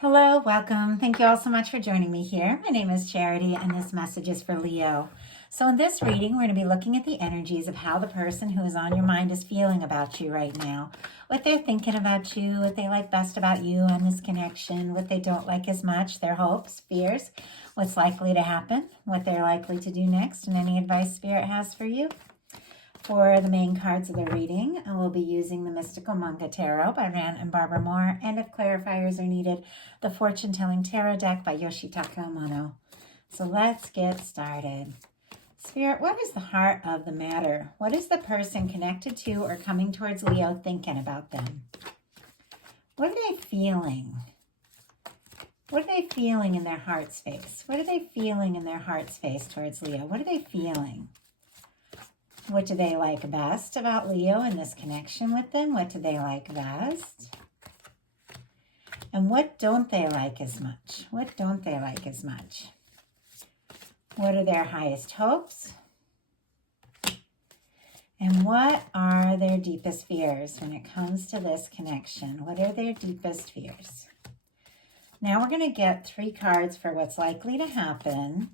Hello, welcome. Thank you all so much for joining me here. My name is Charity, and this message is for Leo. So in this reading, we're going to be looking at the energies of how the person who is on your mind is feeling about you right now, what they're thinking about you, what they like best about you and this connection, what they don't like as much, their hopes, fears, what's likely to happen, what they're likely to do next, and any advice Spirit has for you. For the main cards of the reading, I will be using the Mystical Manga Tarot by Ran and Barbara Moore, and if clarifiers are needed, the Fortune Telling Tarot deck by Yoshitaka Amano. So let's get started. Spirit, what is the heart of the matter? What is the person connected to or coming towards Leo thinking about them? What are they feeling? What are they feeling in their heart space? What are they feeling in their heart space towards Leo? What are they feeling? What do they like best about Leo and this connection with them? What do they like best? And what don't they like as much? What don't they like as much? What are their highest hopes? And what are their deepest fears when it comes to this connection? What are their deepest fears? Now we're going to get 3 cards for what's likely to happen,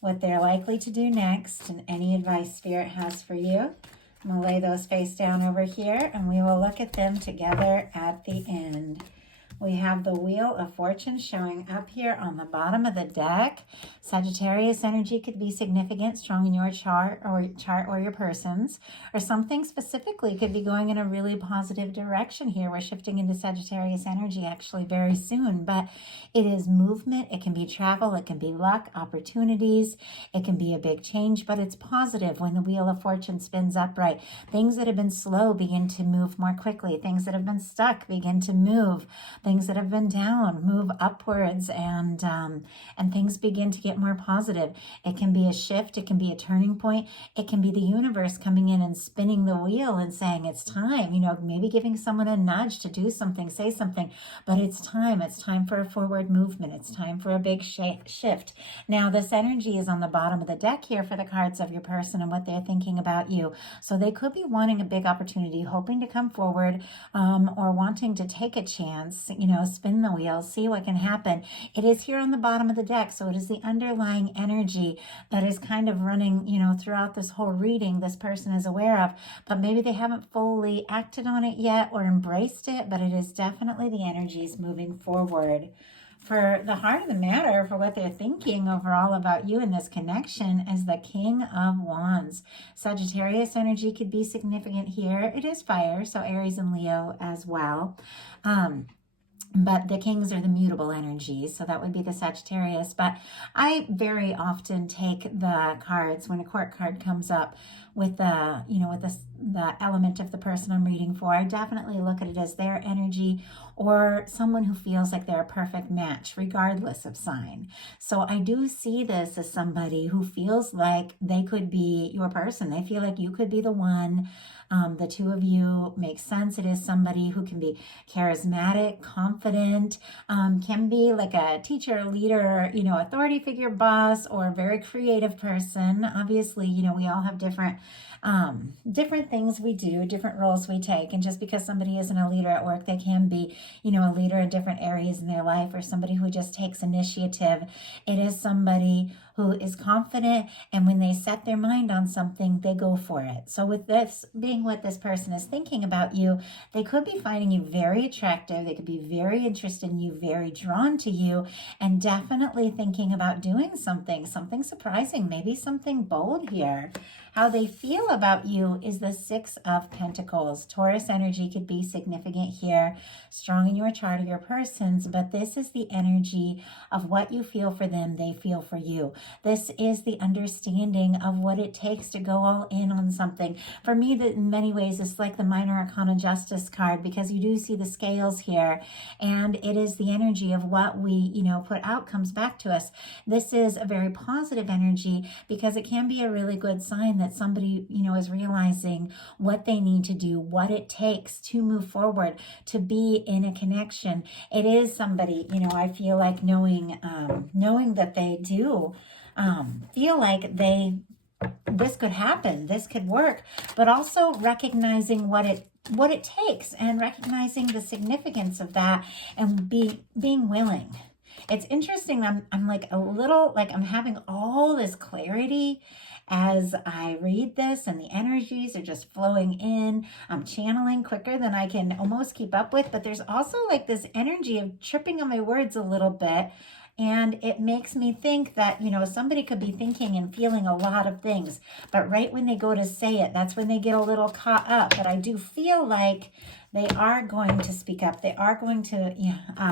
what they're likely to do next, and any advice Spirit has for you. I'm going to lay those face down over here, and we will look at them together at the end. We have the Wheel of Fortune showing up here on the bottom of the deck. Sagittarius energy could be significant, strong in your chart or your person's, or something specifically could be going in a really positive direction here. We're shifting into Sagittarius energy actually very soon, but it is movement. It can be travel. It can be luck, opportunities. It can be a big change, but it's positive when the Wheel of Fortune spins upright. Things that have been slow begin to move more quickly. Things that have been stuck begin to move. Things that have been down move upwards, and things begin to get more positive. It can be a shift. It can be a turning point. It can be the universe coming in and spinning the wheel and saying it's time, maybe giving someone a nudge to do something, say something, but it's time. It's time for a forward movement. It's time for a big shift. Now, this energy is on the bottom of the deck here for the cards of your person and what they're thinking about you. So they could be wanting a big opportunity, hoping to come forward, or wanting to take a chance, spin the wheel, see what can happen. It is here on the bottom of the deck, so it is the underlying energy that is kind of running, throughout this whole reading this person is aware of, but maybe they haven't fully acted on it yet or embraced it, but it is definitely the energies moving forward. For the heart of the matter, for what they're thinking overall about you in this connection, is the King of Wands. Sagittarius energy could be significant here. It is fire, so Aries and Leo as well. But the kings are the mutable energies, so that would be the Sagittarius. But I very often take the cards when a court card comes up with the, with the element of the person I'm reading for. I definitely look at it as their energy or someone who feels like they're a perfect match, regardless of sign. So I do see this as somebody who feels like they could be your person. They feel like you could be the one. The two of you make sense. It is somebody who can be charismatic, confident, can be like a teacher, leader, authority figure, boss, or a very creative person. Obviously, we all have different things we do, different roles we take. And just because somebody isn't a leader at work, they can be, a leader in different areas in their life, or somebody who just takes initiative. It is somebody who is confident, and when they set their mind on something, they go for it. So with this being what this person is thinking about you, they could be finding you very attractive. They could be very interested in you, very drawn to you, and definitely thinking about doing something surprising, maybe something bold here. How they feel about you is the 6 of Pentacles. Taurus energy could be significant here, strong in your chart of your person's, but this is the energy of what you feel for them, they feel for you. This is the understanding of what it takes to go all in on something. For me, that in many ways, it's like the Minor Arcana Justice card, because you do see the scales here, and it is the energy of what we, put out comes back to us. This is a very positive energy, because it can be a really good sign that somebody, is realizing what they need to do, what it takes to move forward, to be in a connection. It is somebody, I feel like knowing that they do feel like this could happen, this could work, but also recognizing what it what it takes and recognizing the significance of that and being willing. It's interesting. I'm like a little, like I'm having all this clarity as I read this, and the energies are just flowing in. I'm channeling quicker than I can almost keep up with, but there's also like this energy of tripping on my words a little bit. And it makes me think that, somebody could be thinking and feeling a lot of things, but right when they go to say it, that's when they get a little caught up. But I do feel like they are going to speak up. They are going to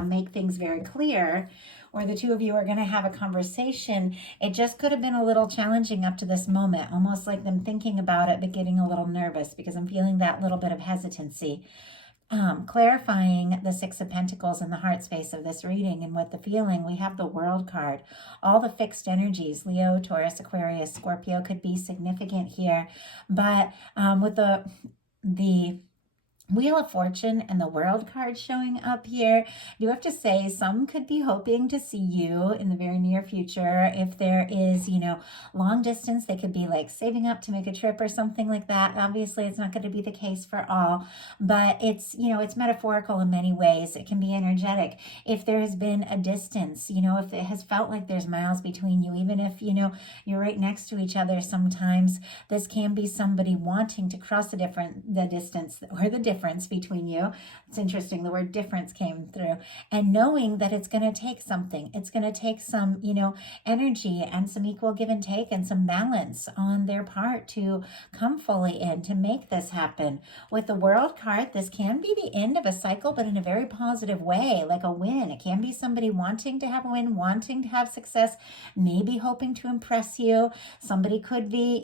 make things very clear, or the two of you are going to have a conversation. It just could have been a little challenging up to this moment, almost like them thinking about it, but getting a little nervous, because I'm feeling that little bit of hesitancy. Clarifying the Six of Pentacles in the heart space of this reading and with the feeling, we have the World card. All the fixed energies, Leo, Taurus, Aquarius, Scorpio could be significant here. But with the Wheel of Fortune and the World card showing up here, you have to say some could be hoping to see you in the very near future. If there is, long distance, they could be like saving up to make a trip or something like that. Obviously, it's not going to be the case for all, but it's, it's metaphorical in many ways. It can be energetic. If there has been a distance, if it has felt like there's miles between you, even if, you're right next to each other, sometimes this can be somebody wanting to cross the distance or the difference between you. It's interesting, the word difference came through, and knowing that it's going to take something. It's going to take some, energy and some equal give and take and some balance on their part to come fully in, to make this happen. With the World card, this can be the end of a cycle, but in a very positive way, like a win. It can be somebody wanting to have a win, wanting to have success, maybe hoping to impress you. Somebody could be,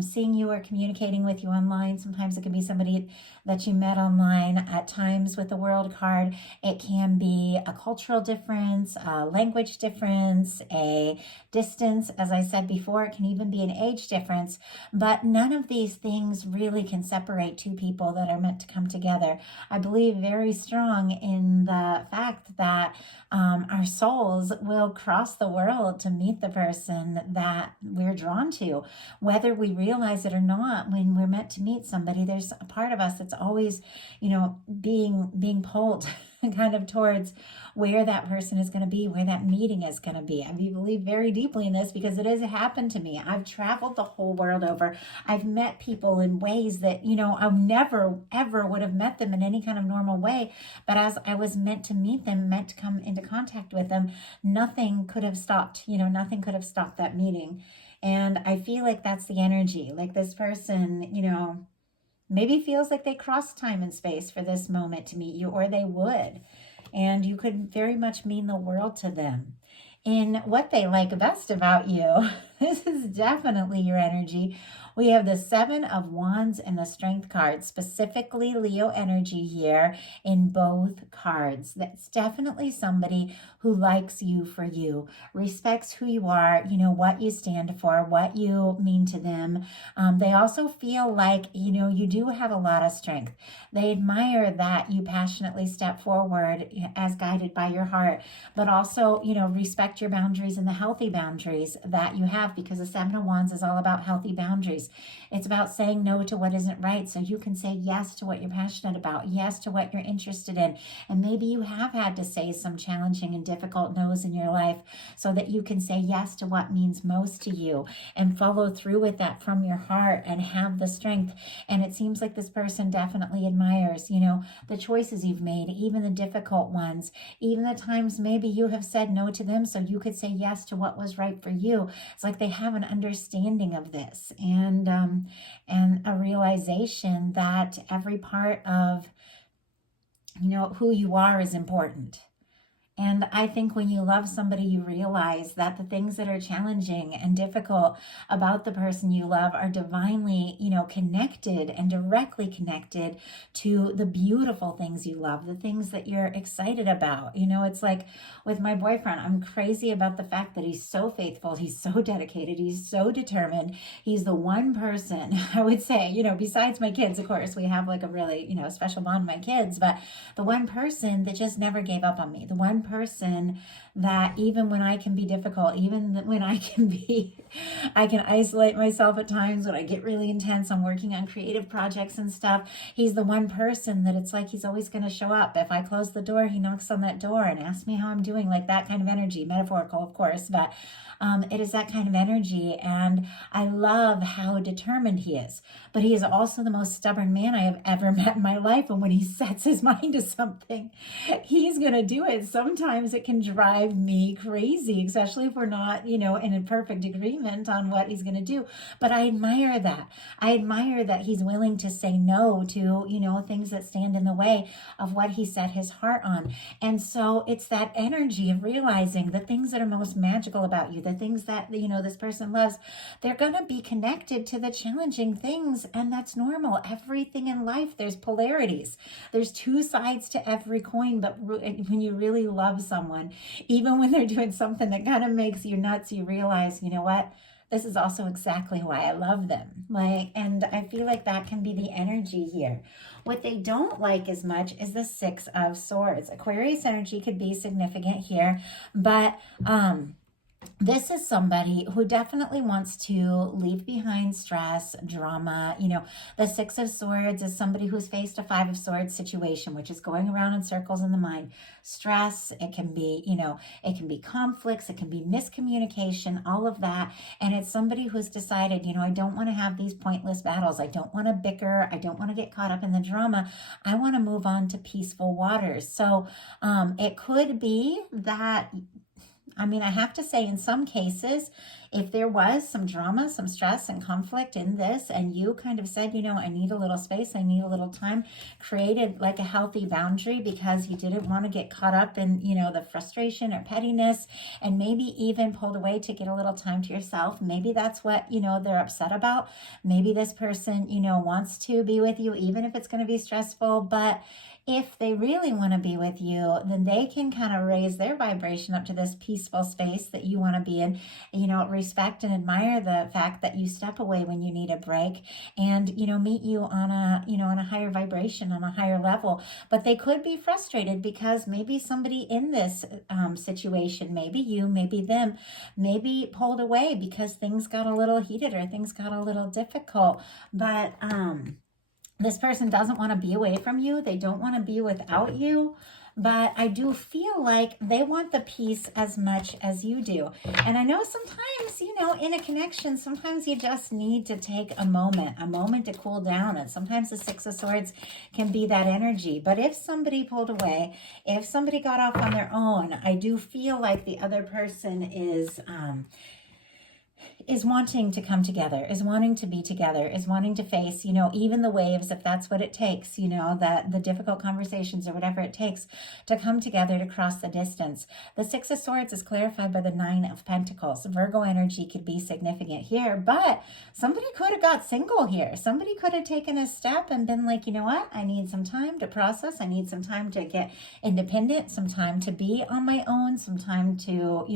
seeing you or communicating with you online. Sometimes it could be somebody that you met online. At times with the World card, it can be a cultural difference, a language difference, a distance. As I said before, it can even be an age difference, but none of these things really can separate two people that are meant to come together. I believe very strong in the fact that our souls will cross the world to meet the person that we're drawn to, whether we realize it or not. When we're meant to meet somebody, there's a part of us that's always, being pulled kind of towards where that person is going to be, where that meeting is going to be. I believe very deeply in this because it has happened to me. I've traveled the whole world over. I've met people in ways that, I never, ever would have met them in any kind of normal way. But as I was meant to meet them, meant to come into contact with them, nothing could have stopped, nothing could have stopped that meeting. And I feel like that's the energy. Like this person, maybe feels like they crossed time and space for this moment to meet you, or they would. And you could very much mean the world to them. In what they like best about you, this is definitely your energy. We have the Seven of Wands and the Strength card, specifically Leo energy here in both cards. That's definitely somebody who likes you for you, respects who you are, what you stand for, what you mean to them. They also feel like, you do have a lot of strength. They admire that you passionately step forward as guided by your heart, but also, respect your boundaries and the healthy boundaries that you have, because the Seven of Wands is all about healthy boundaries. It's about saying no to what isn't right so you can say yes to what you're passionate about, yes to what you're interested in. And maybe you have had to say some challenging and difficult no's in your life so that you can say yes to what means most to you and follow through with that from your heart and have the strength. And it seems like this person definitely admires, the choices you've made, even the difficult ones, even the times maybe you have said no to them so you could say yes to what was right for you. It's like they have an understanding of this and a realization that every part of, who you are is important. And I think when you love somebody, you realize that the things that are challenging and difficult about the person you love are divinely, connected and directly connected to the beautiful things you love, the things that you're excited about. It's like with my boyfriend, I'm crazy about the fact that he's so faithful. He's so dedicated. He's so determined. He's the one person, I would say, besides my kids, of course, we have like a really, special bond with my kids, but the one person that just never gave up on me, the one person that even when I can be difficult, even when I can isolate myself at times when I get really intense, I'm working on creative projects and stuff. He's the one person that it's like he's always going to show up. If I close the door, he knocks on that door and asks me how I'm doing, like that kind of energy, metaphorical, of course, but it is that kind of energy. And I love how determined he is. But he is also the most stubborn man I have ever met in my life. And when he sets his mind to something, he's going to do it. Sometimes it can drive me crazy, especially if we're not, in a perfect agreement on what he's going to do. But I admire that. I admire that he's willing to say no to, things that stand in the way of what he set his heart on. And so it's that energy of realizing the things that are most magical about you, the things that, this person loves, they're going to be connected to the challenging things. And that's normal. Everything in life, there's polarities. There's two sides to every coin. But when you really love someone, even when they're doing something that kind of makes you nuts, you realize, you know what? This is also exactly why I love them. And I feel like that can be the energy here. What they don't like as much is the Six of Swords. Aquarius energy could be significant here, but this is somebody who definitely wants to leave behind stress, drama. The Six of Swords is somebody who's faced a Five of Swords situation, which is going around in circles in the mind. Stress, it can be, it can be conflicts, it can be miscommunication, all of that. And it's somebody who's decided, I don't want to have these pointless battles. I don't want to bicker. I don't want to get caught up in the drama. I want to move on to peaceful waters. So it could be that, I have to say in some cases, if there was some drama, some stress and conflict in this, and you kind of said, I need a little space, I need a little time, created like a healthy boundary because you didn't want to get caught up in, the frustration or pettiness, and maybe even pulled away to get a little time to yourself. Maybe that's what, they're upset about. Maybe this person, wants to be with you, even if it's going to be stressful, but if they really want to be with you, then they can kind of raise their vibration up to this peaceful space that you want to be in. Respect and admire the fact that you step away when you need a break, and meet you on a higher vibration, on a higher level. But they could be frustrated because maybe somebody in this situation, maybe you, maybe them, maybe pulled away because things got a little heated or things got a little difficult. But this person doesn't want to be away from you. They don't want to be without you. But I do feel like they want the peace as much as you do. And I know sometimes, in a connection, sometimes you just need to take a moment to cool down. And sometimes the Six of Swords can be that energy. But if somebody pulled away, if somebody got off on their own, I do feel like the other person is wanting to come together, is wanting to be together, is wanting to face, even the waves, if that's what it takes, that the difficult conversations or whatever it takes to come together to cross the distance. The Six of Swords is clarified by the Nine of Pentacles. Virgo energy could be significant here, but somebody could have got single here. Somebody could have taken a step and been like, you know what? I need some time to process. I need some time to get independent, some time to be on my own, some time to,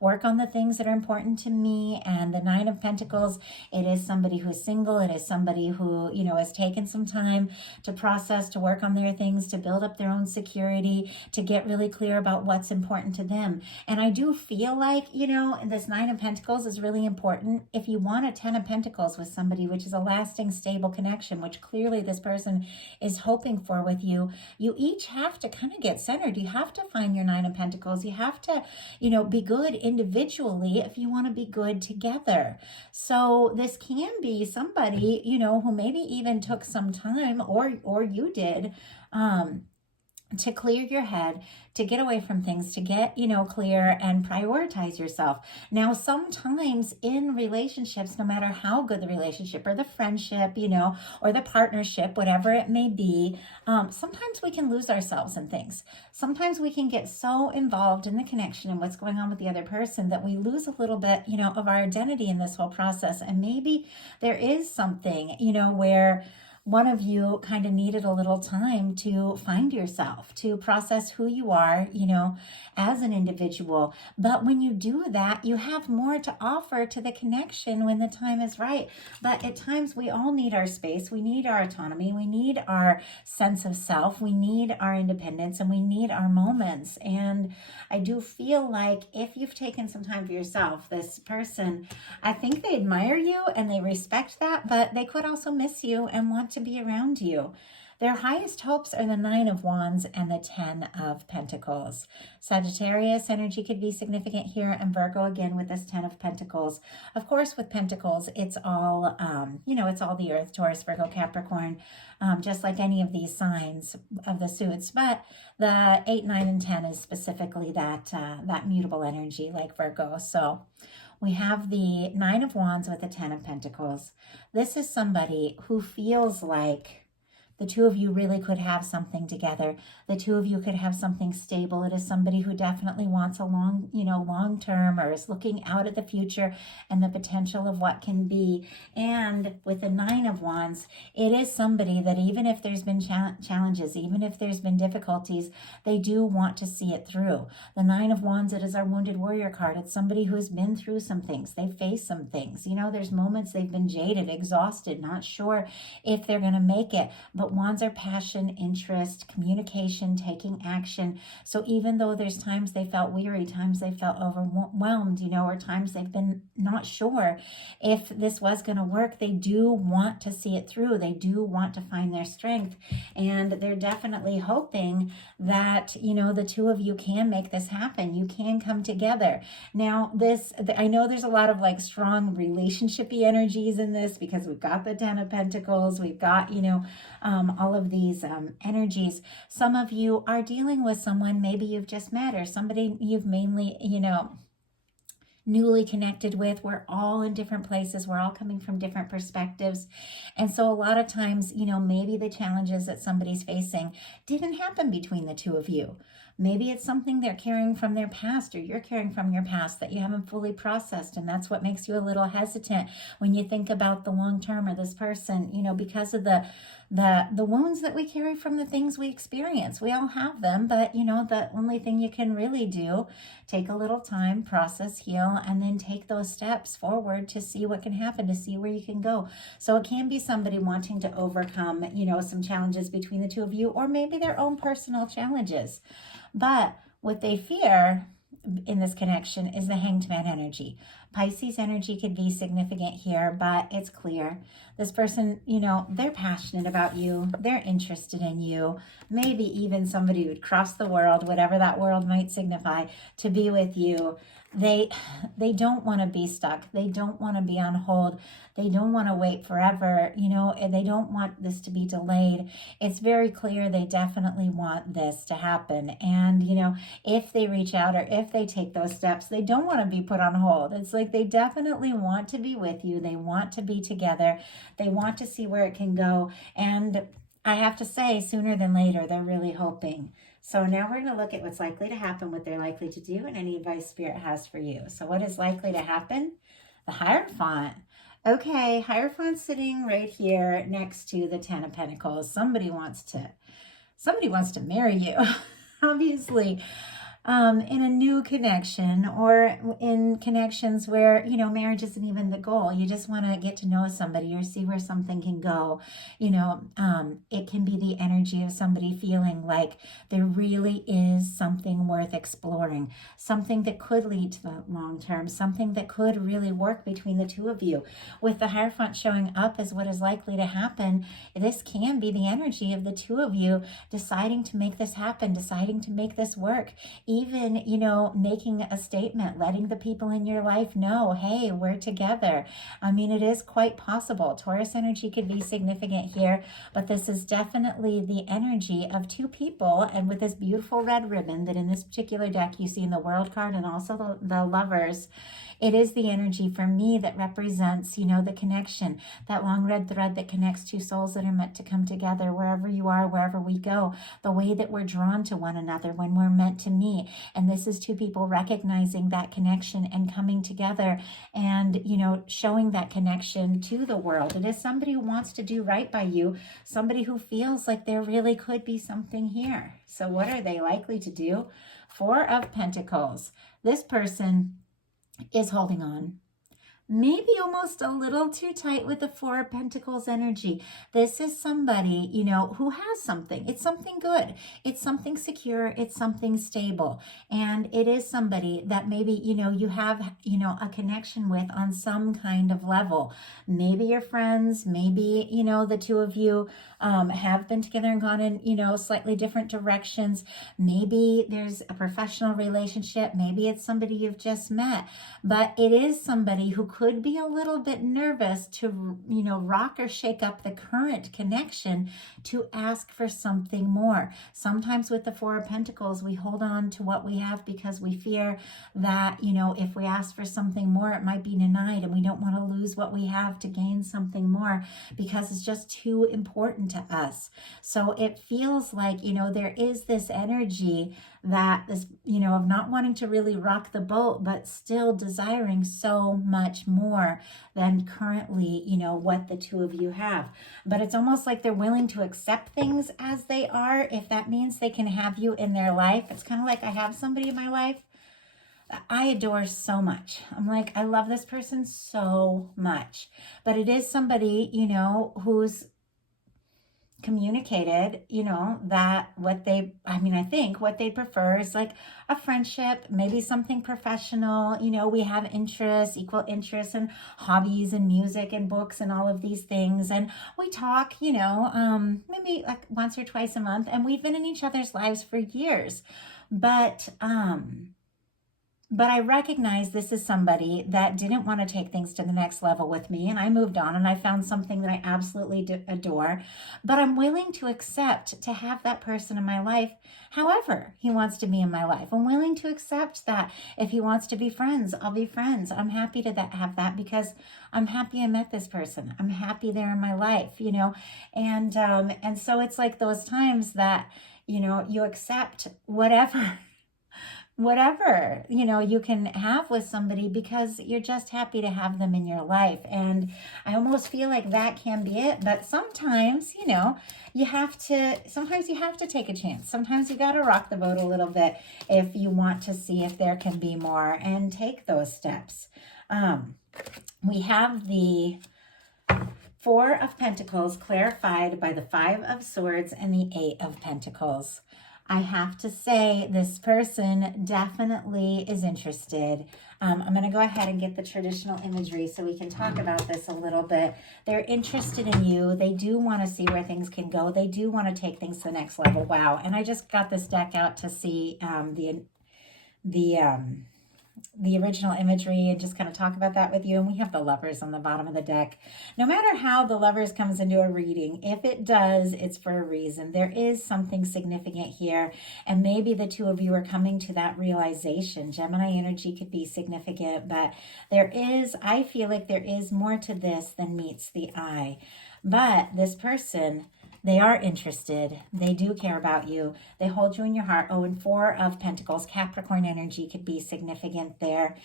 work on the things that are important to me. And the Nine of Pentacles, it is somebody who's single. It is somebody who, has taken some time to process, to work on their things, to build up their own security, to get really clear about what's important to them. And I do feel like, this Nine of Pentacles is really important. If you want a Ten of Pentacles with somebody, which is a lasting, stable connection, which clearly this person is hoping for with you, you each have to kind of get centered. You have to find your Nine of Pentacles. You have to, be good individually if you want to be good together. So this can be somebody, who maybe even took some time, or you did, to clear your head, to get away from things, to get, clear and prioritize yourself. Now, sometimes in relationships, no matter how good the relationship or the friendship, or the partnership, whatever it may be, sometimes we can lose ourselves in things. Sometimes we can get so involved in the connection and what's going on with the other person that we lose a little bit, of our identity in this whole process. And maybe there is something, where one of you kind of needed a little time to find yourself, to process who you are, as an individual. But when you do that, you have more to offer to the connection when the time is right. But at times we all need our space. We need our autonomy. We need our sense of self. We need our independence, and we need our moments. And I do feel like if you've taken some time for yourself, this person, I think they admire you and they respect that, but they could also miss you and want to be around you. Their highest hopes are the 9 of Wands and the 10 of Pentacles. Sagittarius energy could be significant here, and Virgo again with this 10 of Pentacles. Of course, with Pentacles, it's all, it's all the Earth, Taurus, Virgo, Capricorn, just like any of these signs of the suits. But the 8, 9, and 10 is specifically that mutable energy like Virgo. So we have the 9 of Wands with the 10 of Pentacles. This is somebody who feels like the two of you really could have something together. The two of you could have something stable. It is somebody who definitely wants a long term, or is looking out at the future and the potential of what can be. And with the 9 of Wands, it is somebody that even if there's been challenges, even if there's been difficulties, they do want to see it through. The 9 of Wands, it is our wounded warrior card. It's somebody who has been through some things. They face some things. There's moments they've been jaded, exhausted, not sure if they're going to make it. But Wands are passion, interest, communication, taking action. So even though there's times they felt weary, times they felt overwhelmed, or times they've been not sure if this was going to work, they do want to see it through. They do want to find their strength. And they're definitely hoping that, the two of you can make this happen. You can come together. Now, I know there's a lot of strong relationshipy energies in this, because we've got the 10 of Pentacles. We've got, all of these energies. Some of you are dealing with someone maybe you've just met, or somebody you've mainly, newly connected with. We're all in different places. We're all coming from different perspectives. And so a lot of times, maybe the challenges that somebody's facing didn't happen between the two of you. Maybe it's something they're carrying from their past, or you're carrying from your past that you haven't fully processed. And that's what makes you a little hesitant when you think about the long term, or this person, because of the wounds that we carry from the things we experience. We all have them, but the only thing you can really do, take a little time, process, heal, and then take those steps forward to see what can happen, to see where you can go. So it can be somebody wanting to overcome, some challenges between the two of you, or maybe their own personal challenges. But what they fear in this connection is the Hanged Man energy. Pisces energy could be significant here, but it's clear. This person, they're passionate about you. They're interested in you. Maybe even somebody who'd cross the world, whatever that world might signify, to be with you. They don't want to be stuck. They don't want to be on hold. They don't want to wait forever, and they don't want this to be delayed. It's very clear they definitely want this to happen. And, if they reach out, or if they take those steps, they don't want to be put on hold. It's like they definitely want to be with you. They want to be together. They want to see where it can go. And I have to say, sooner than later, they're really hoping. So now we're going to look at what's likely to happen, what they're likely to do, and any advice Spirit has for you. So what is likely to happen? The Hierophant. Okay, Hierophant's sitting right here next to the 10 of Pentacles. Somebody wants to marry you, obviously. In a new connection, or in connections where, marriage isn't even the goal. You just want to get to know somebody, or see where something can go. It can be the energy of somebody feeling like there really is something worth exploring, something that could lead to the long term, something that could really work between the two of you. With the Hierophant showing up as what is likely to happen, this can be the energy of the two of you deciding to make this happen, deciding to make this work. Even, making a statement, letting the people in your life know, hey, we're together. I mean, it is quite possible. Taurus energy could be significant here, but this is definitely the energy of two people. And with this beautiful red ribbon that in this particular deck you see in the World card, and also the Lovers, it is the energy for me that represents, the connection, that long red thread that connects two souls that are meant to come together wherever you are, wherever we go, the way that we're drawn to one another when we're meant to meet. tonight. And this is two people recognizing that connection and coming together and, you know, showing that connection to the world. It is somebody who wants to do right by you, somebody who feels like there really could be something here. So what are they likely to do? Four of Pentacles. This person is holding on. Maybe almost a little too tight with the Four of Pentacles energy. This is somebody, you know, who has something. It's something good. It's something secure. It's something stable. And it is somebody that maybe, you know, you have, you know, a connection with on some kind of level. Maybe you're friends. Maybe, you know, the two of you have been together and gone in, you know, slightly different directions. Maybe there's a professional relationship. Maybe it's somebody you've just met. But it is somebody who could be a little bit nervous to, you know, rock or shake up the current connection to ask for something more. Sometimes with the Four of Pentacles, we hold on to what we have because we fear that, you know, if we ask for something more, it might be denied, and we don't want to lose what we have to gain something more because it's just too important to us. So it feels like, you know, there is this energy that is, you know, of not wanting to really rock the boat, but still desiring so much more than currently, you know, what the two of you have. But it's almost like they're willing to accept things as they are, if that means they can have you in their life. It's kind of like I have somebody in my life I adore so much. I'm like, I love this person so much. But it is somebody, you know, who's communicated, you know, that what they, I think what they prefer is like a friendship, maybe something professional. You know, we have interests, equal interests and hobbies and music and books and all of these things. And we talk, you know, maybe like once or twice a month, and we've been in each other's lives for years. But I recognize this is somebody that didn't want to take things to the next level with me, and I moved on and I found something that I absolutely adore. But I'm willing to accept to have that person in my life however he wants to be in my life. I'm willing to accept that if he wants to be friends, I'll be friends. I'm happy to have that because I'm happy I met this person. I'm happy they're in my life, you know. And so it's like those times that, you know, you accept whatever you know you can have with somebody because you're just happy to have them in your life. And I almost feel like that can be it. But sometimes, you know, you have to take a chance. Sometimes you got to rock the boat a little bit if you want to see if there can be more and take those steps. We have the Four of Pentacles clarified by the Five of Swords and the Eight of Pentacles. I have to say this person definitely is interested. I'm going to go ahead and get the traditional imagery so we can talk about this a little bit. They're interested in you. They do want to see where things can go. They do want to take things to the next level. Wow. And I just got this deck out to see the original imagery and just kind of talk about that with you. And we have the Lovers on the bottom of the deck. No matter how the Lovers comes into a reading, if it does, it's for a reason. There is something significant here, and maybe the two of you are coming to that realization. Gemini energy could be significant, but I feel like there is more to this than meets the eye. But this person, they are interested. They do care about you. They hold you in your heart. Oh, and Four of Pentacles, Capricorn energy could be significant there.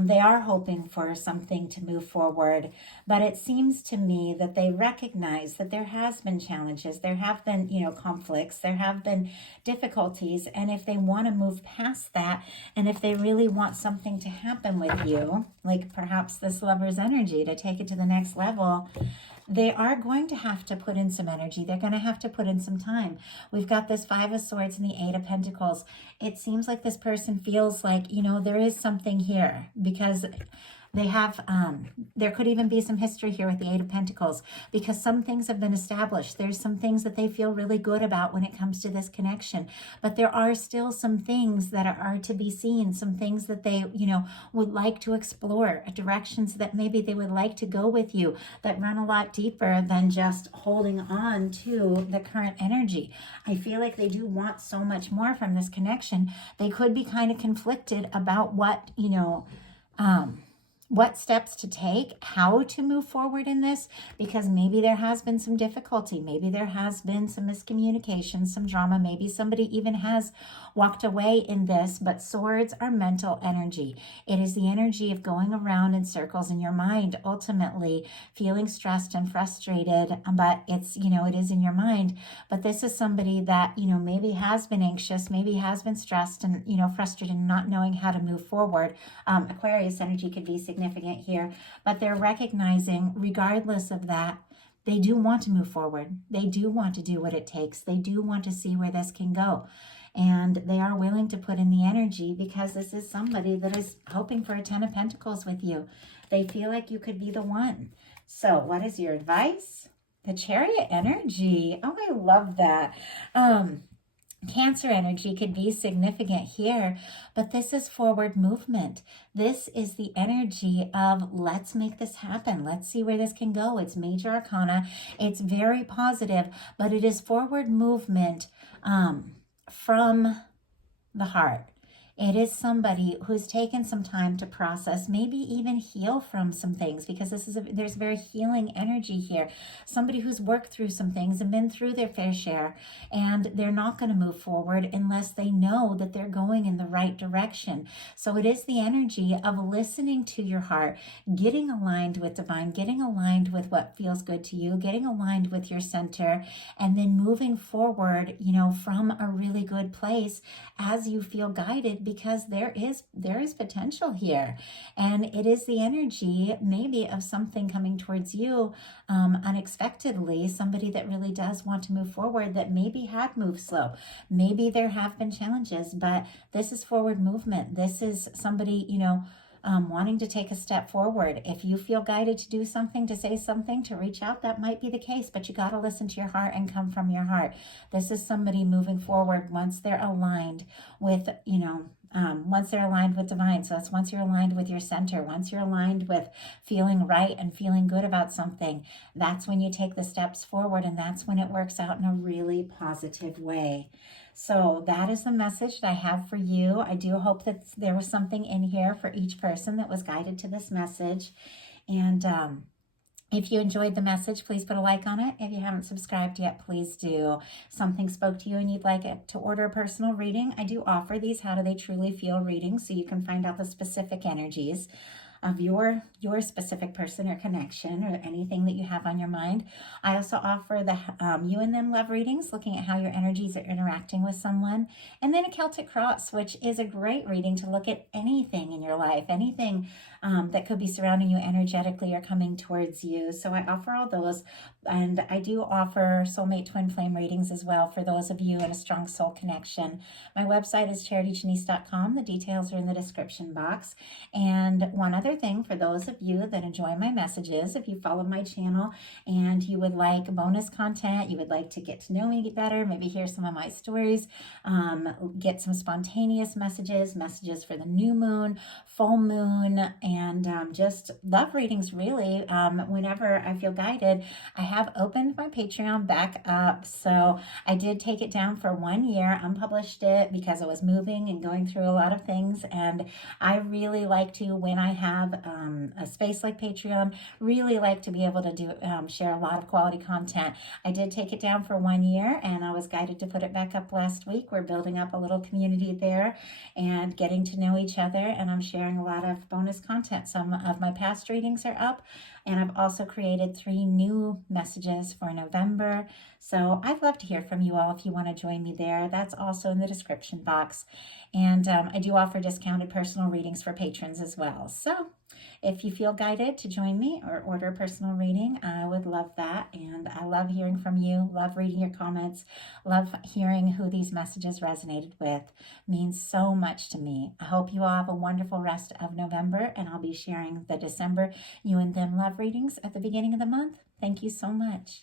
They are hoping for something to move forward. But it seems to me that they recognize that there has been challenges. There have been, you know, conflicts. There have been difficulties. And if they want to move past that, and if they really want something to happen with you, like perhaps this Lover's energy to take it to the next level, they are going to have to put in some energy. They're going to have to put in some time. We've got this Five of Swords and the Eight of Pentacles. It seems like this person feels like, you know, there is something here because they have, there could even be some history here with the Eight of Pentacles because some things have been established. There's some things that they feel really good about when it comes to this connection, but there are still some things that are to be seen, some things that they, you know, would like to explore, directions that maybe they would like to go with you that run a lot deeper than just holding on to the current energy. I feel like they do want so much more from this connection. They could be kind of conflicted about what, you know, what steps to take, how to move forward in this, because maybe there has been some difficulty, maybe there has been some miscommunication, some drama, maybe somebody even has walked away in this. But swords are mental energy. It is the energy of going around in circles in your mind, ultimately feeling stressed and frustrated, but it's, it is in your mind. But this is somebody that, maybe has been anxious, maybe has been stressed and, frustrated and not knowing how to move forward. Aquarius energy could be significant here, but they're recognizing, regardless of that, they do want to move forward. They do want to do what it takes. They do want to see where this can go. And they are willing to put in the energy because this is somebody that is hoping for a 10 of Pentacles with you. They feel like you could be the one. So what is your advice? The Chariot energy. Oh, I love that. Cancer energy could be significant here, but this is forward movement. This is the energy of let's make this happen. Let's see where this can go. It's major arcana. It's very positive, but it is forward movement from the heart. It is somebody who's taken some time to process, maybe even heal from some things, because there's very healing energy here. Somebody who's worked through some things and been through their fair share, and they're not going to move forward unless they know that they're going in the right direction. So it is the energy of listening to your heart, getting aligned with divine, getting aligned with what feels good to you, getting aligned with your center, and then moving forward, from a really good place as you feel guided, because there is potential here. And it is the energy maybe of something coming towards you unexpectedly, somebody that really does want to move forward that maybe had moved slow. Maybe there have been challenges, but this is forward movement. This is somebody, wanting to take a step forward. If you feel guided to do something, to say something, to reach out, that might be the case, but you got to listen to your heart and come from your heart. This is somebody moving forward once they're aligned with, once they're aligned with divine. So that's once you're aligned with your center, once you're aligned with feeling right and feeling good about something, that's when you take the steps forward, and that's when it works out in a really positive way. So that is the message that I have for you. I do hope that there was something in here for each person that was guided to this message. And if you enjoyed the message, please put a like on it. If you haven't subscribed yet, please do. Something spoke to you and you'd like it to order a personal reading, I do offer these How Do They Truly Feel readings, so you can find out the specific energies of your specific person or connection or anything that you have on your mind. I also offer the You and Them love readings, looking at how your energies are interacting with someone. And then a Celtic Cross, which is a great reading to look at anything in your life, anything that could be surrounding you energetically or coming towards you. So I offer all those. And I do offer soulmate twin flame readings as well for those of you in a strong soul connection. My website is charityjanice.com. The details are in the description box. And one other thing, for those of you that enjoy my messages, if you follow my channel and you would like bonus content, you would like to get to know me better, maybe hear some of my stories, get some spontaneous messages for the new moon, full moon, and just love readings really. Whenever I feel guided, I have opened my Patreon back up. So I did take it down for 1 year, unpublished it because I was moving and going through a lot of things. And I really like to, when I have a space like Patreon, really like to be able to do share a lot of quality content. I did take it down for 1 year, and I was guided to put it back up last week. We're building up a little community there and getting to know each other, and I'm sharing a lot of bonus content. Some of my past readings are up, and I've also created 3 new messages for November. So I'd love to hear from you all if you want to join me there. That's also in the description box. And I do offer discounted personal readings for patrons as well. So if you feel guided to join me or order a personal reading, I would love that. And I love hearing from you, love reading your comments, love hearing who these messages resonated with. It means so much to me. I hope you all have a wonderful rest of November, and I'll be sharing the December You and Them love readings at the beginning of the month. Thank you so much.